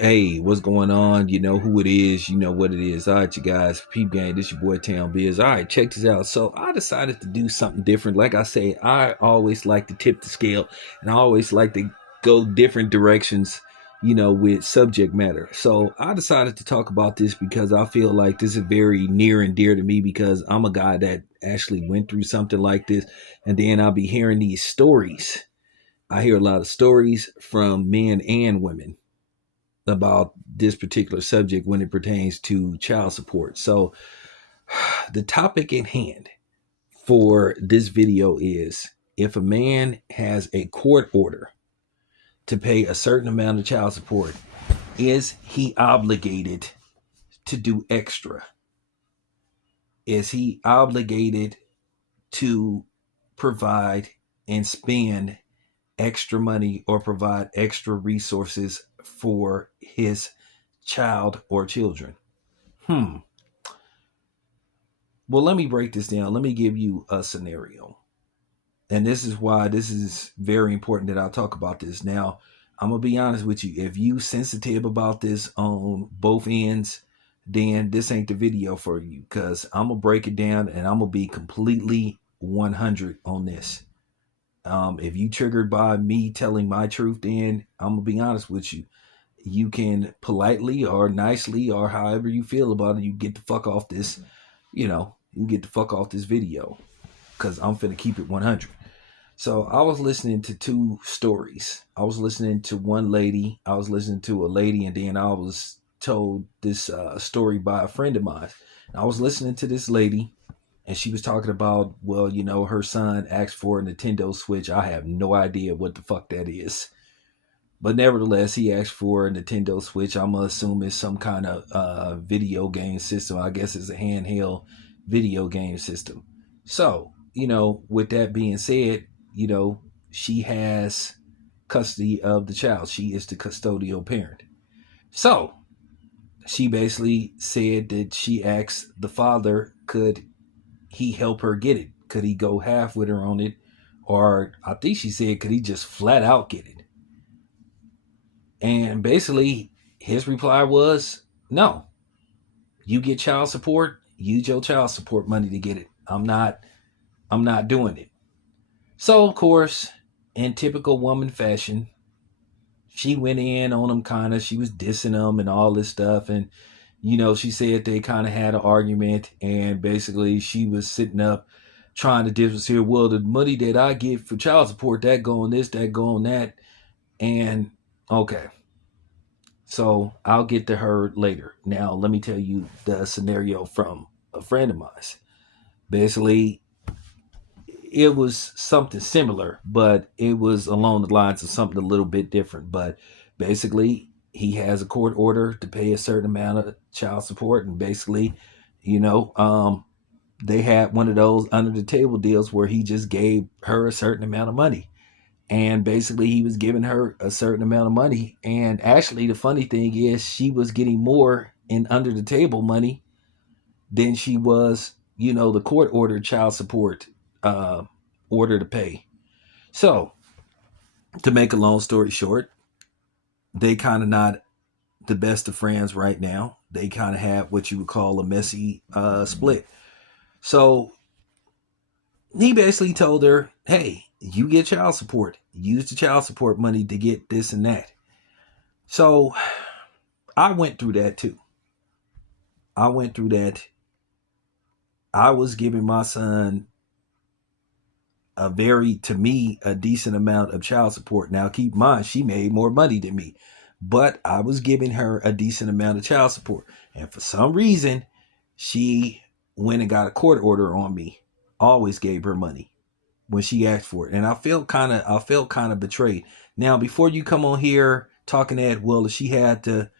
Hey, what's going on? You know who it is. You know what it is. All right, you guys. Peep Gang, this your boy Town Biz. All right, check this out. So I decided to do something different. Like I say, I always like to tip the scale, and I always like to go different directions, with subject matter. So I decided to talk about this because I feel like this is very near and dear to me because I'm a guy that actually went through something like this, and then I'll be hearing these stories. I hear a lot of stories from men and women about this particular subject when it pertains to child support. So, the topic at hand for this video is if a man has a court order to pay a certain amount of child support, is he obligated to do extra? Is he obligated to provide and spend extra money or provide extra resources for his child or children? Hmm. Well, let me break this down. Let me give you a scenario. And this is why this is very important that I talk about this. Now, I'm going to be honest with you. If you sensitive about this on both ends, then this ain't the video for you because I'm going to break it down and I'm going to be completely 100 on this. If you triggered by me telling my truth, then I'm going to be honest with you. You can politely or nicely or however you feel about it, you get the fuck off this, you get the fuck off this video because I'm finna keep it 100. So I was listening to two stories. I was listening to one lady, I was listening to a lady, and then I was told this story by a friend of mine. I was listening to this lady, and she was talking about, well, her son asked for a Nintendo Switch. I have no idea what the fuck that is. But nevertheless, he asked for a Nintendo Switch. I'm going to assume it's some kind of video game system. I guess it's a handheld video game system. So, with that being said, she has custody of the child. She is the custodial parent. So, she basically said that she asked the father, could he help her get it? Could he go half with her on it? Or I think she said, could he just flat out get it? And basically, his reply was, no. You get child support, use your child support money to get it. I'm not doing it. So of course, in typical woman fashion, she went in on him kind of. She was dissing him and all this stuff. And, she said they kind of had an argument. And basically, she was sitting up trying to difference here. Well, the money that I get for child support, that go on this, that go on that. And okay. So I'll get to her later. Now, let me tell you the scenario from a friend of mine. Basically, it was something similar, but it was along the lines of something a little bit different. But basically, he has a court order to pay a certain amount of child support, and basically, you know, um, they had one of those under the table deals where he just gave her a certain amount of money. And basically, he was giving her a certain amount of money. And actually, the funny thing is, she was getting more in under the table money than she was, the court ordered child support uh, order to pay. So, to make a long story short, they kind of not the best of friends right now. They kind of have what you would call a messy split. So, he basically told her, hey, you get child support. Use the child support money to get this and that. So, I went through that too. I went through that. I was giving my son to me, a decent amount of child support. Now, keep in mind, she made more money than me, but I was giving her a decent amount of child support. And for some reason, she went and got a court order on me. Always gave her money when she asked for it. And I felt kind of betrayed. Now, before you come on here talking that, well, if she had to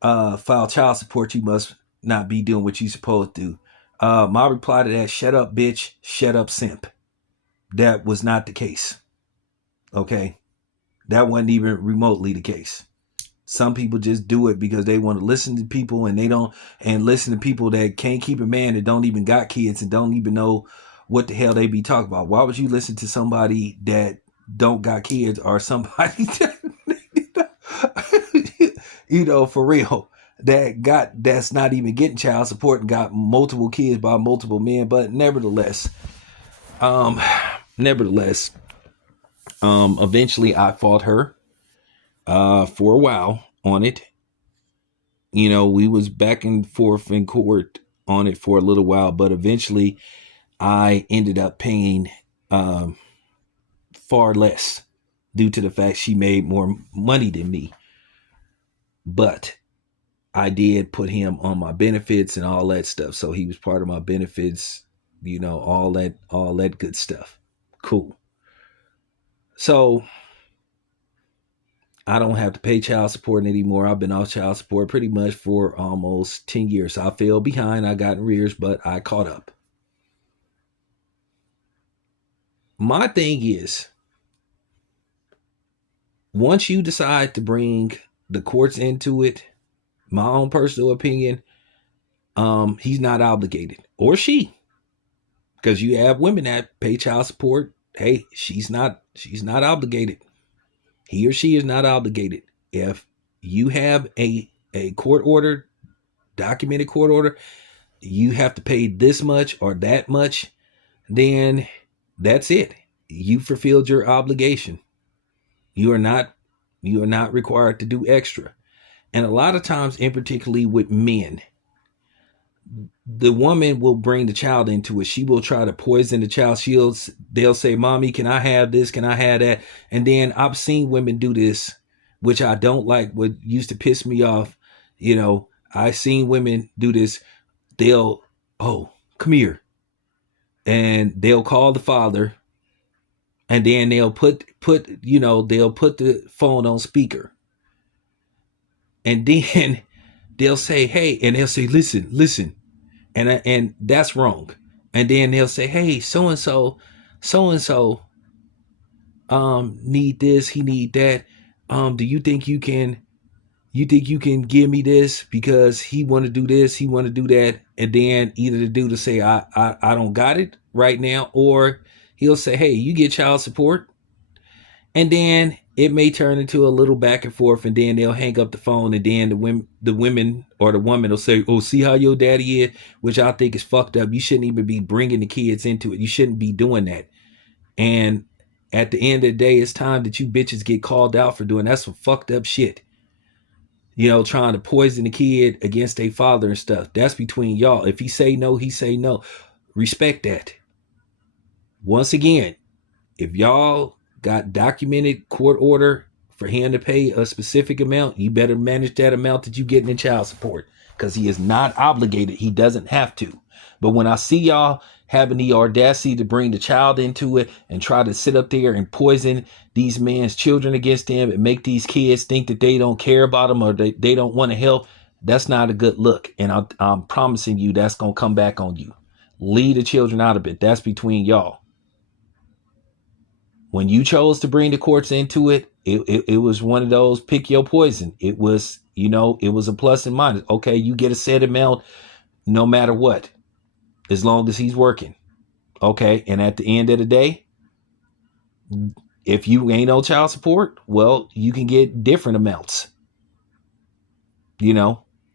file child support, you must not be doing what you supposed to do. My reply to that, shut up, bitch, shut up, simp. That was not the case. Okay. That wasn't even remotely the case. Some people just do it because they want to listen to people and they don't, and listen to people that can't keep a man, that don't even got kids and don't even know what the hell they be talking about. Why would you listen to somebody that don't got kids or somebody that For real, that's not even getting child support and got multiple kids by multiple men. But um, nevertheless, eventually I fought her for a while on it. We was back and forth in court on it for a little while, but eventually I ended up paying far less due to the fact she made more money than me. But I did put him on my benefits and all that stuff. So he was part of my benefits, all that good stuff. Cool. So I don't have to pay child support anymore. I've been off child support pretty much for almost 10 years. I fell behind. I got in arrears, but I caught up. My thing is, once you decide to bring the courts into it, my own personal opinion, he's not obligated, or she, because you have women that pay child support. Hey, she's not obligated. He or she is not obligated. If you have a court order, documented court order, you have to pay this much or that much, then that's it. You fulfilled your obligation. You are not required to do extra. And a lot of times, in particularly with men, the woman will bring the child into it. She will try to poison the child. They'll say, "Mommy, can I have this? Can I have that?" And then I've seen women do this, which I don't like. What used to piss me off, I seen women do this. They'll, "Oh, come here," and they'll call the father, and then they'll put the phone on speaker, and then they'll say, "Hey," and they'll say, "Listen." And that's wrong. And then they'll say, "Hey, so and so need this, he need that. Do you think you can give me this because he want to do this, he want to do that?" And then either the dude will say, I don't got it right now, or he'll say, "Hey, you get child support." And then it may turn into a little back and forth, and then they'll hang up the phone, and then the women or the woman will say, "Oh, see how your daddy is," which I think is fucked up. You shouldn't even be bringing the kids into it. You shouldn't be doing that. And at the end of the day, it's time that you bitches get called out for doing that's some fucked up shit. Trying to poison the kid against a father and stuff. That's between y'all. If he say no, he say no. Respect that. Once again, if y'all got documented court order for him to pay a specific amount, you better manage that amount that you getting in child support, because he is not obligated. He doesn't have to. But when I see y'all having the audacity to bring the child into it and try to sit up there and poison these men's children against them and make these kids think that they don't care about them or they don't want to help, that's not a good look. And I'm promising you that's going to come back on you. Leave the children out of it. That's between y'all. When you chose to bring the courts into it, it was one of those pick your poison. It was, it was a plus and minus. Okay, you get a set amount no matter what, as long as he's working. Okay, and at the end of the day, if you ain't no child support, well, you can get different amounts.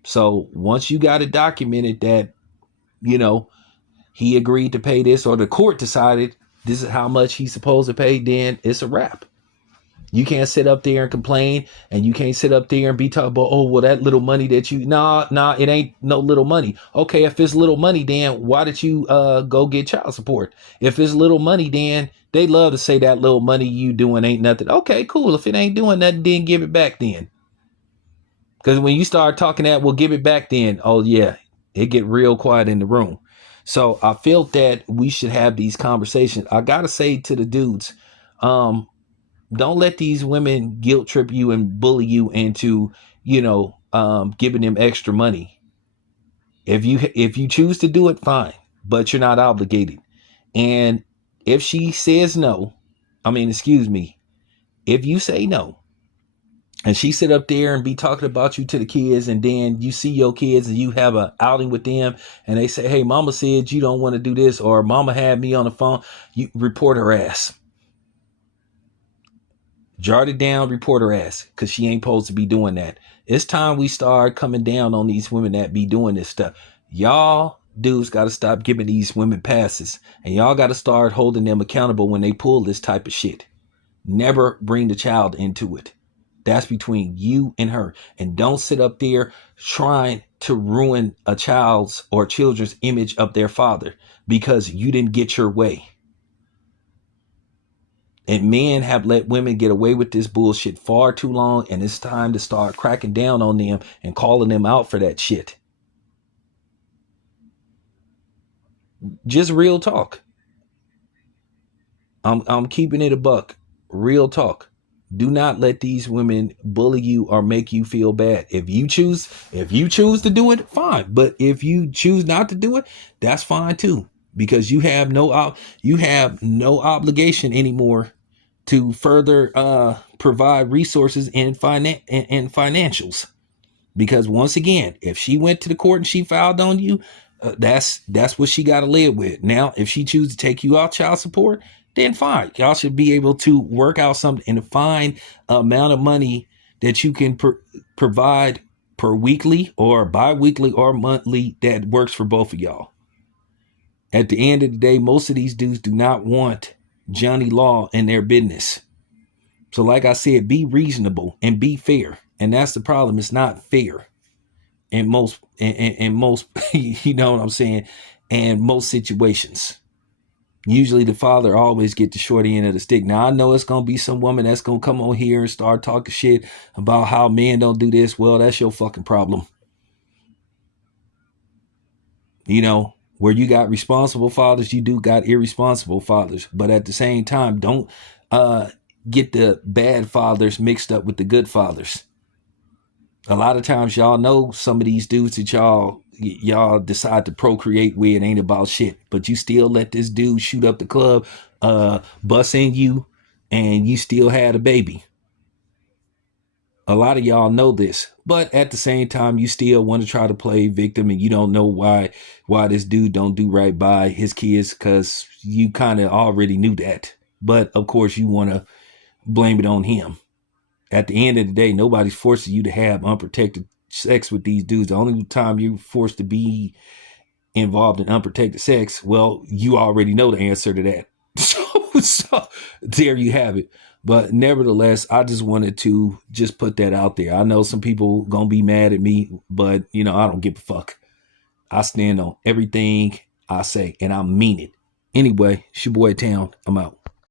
So once you got it documented that, he agreed to pay this, or the court decided this is how much he's supposed to pay, then it's a wrap. You can't sit up there and complain, and you can't sit up there and be talking about, "Oh, well, that little money that you," nah, it ain't no little money. Okay, if it's little money, then why did you go get child support? If it's little money, then they love to say that little money you doing ain't nothing. Okay, cool. If it ain't doing nothing, then give it back then. Because when you start talking that, "Well, give it back then," oh yeah, it get real quiet in the room. So I felt that we should have these conversations. I gotta say to the dudes, don't let these women guilt trip you and bully you into, giving them extra money. If you choose to do it, fine, but you're not obligated. And if she says no, if you say no, and she sit up there and be talking about you to the kids, and then you see your kids and you have a outing with them, and they say, "Hey, mama said you don't want to do this," or "Mama had me on the phone," you report her ass. Jot it down, report her ass, because she ain't supposed to be doing that. It's time we start coming down on these women that be doing this stuff. Y'all dudes got to stop giving these women passes, and y'all got to start holding them accountable when they pull this type of shit. Never bring the child into it. That's between you and her. And don't sit up there trying to ruin a child's or children's image of their father because you didn't get your way. And men have let women get away with this bullshit far too long, and it's time to start cracking down on them and calling them out for that shit. Just real talk. I'm keeping it a buck. Real talk. Do not let these women bully you or make you feel bad. If you choose to do it, fine. But if you choose not to do it, that's fine too. Because you have no obligation anymore to further provide resources and financials. Because once again, if she went to the court and she filed on you, that's what she got to live with. Now, if she chooses to take you off child support, then fine. Y'all should be able to work out something and find amount of money that you can provide per weekly or bi-weekly or monthly that works for both of y'all. At the end of the day, most of these dudes do not want Johnny Law in their business. So like I said, be reasonable and be fair. And that's the problem. It's not fair in most, you know what I'm saying? And most situations. Usually the father always get the short end of the stick. Now I know it's going to be some woman that's going to come on here and start talking shit about how men don't do this. Well, that's your fucking problem. You know, where you got responsible fathers, you do got irresponsible fathers. But at the same time, don't get the bad fathers mixed up with the good fathers. A lot of times y'all know some of these dudes that y'all decide to procreate with ain't about shit, but you still let this dude shoot up the club, bust in you, and you still had a baby. A lot of y'all know this, but at the same time, you still want to try to play victim, and you don't know why this dude don't do right by his kids because you kind of already knew that. But of course, you want to blame it on him. At the end of the day, nobody's forcing you to have unprotected sex with these dudes. The only time you're forced to be involved in unprotected sex, well, you already know the answer to that. So there you have it. But nevertheless, I just wanted to just put that out there. I know some people gonna be mad at me, but I don't give a fuck. I stand on everything I say, and I mean it. Anyway, it's your boy Town. I'm out.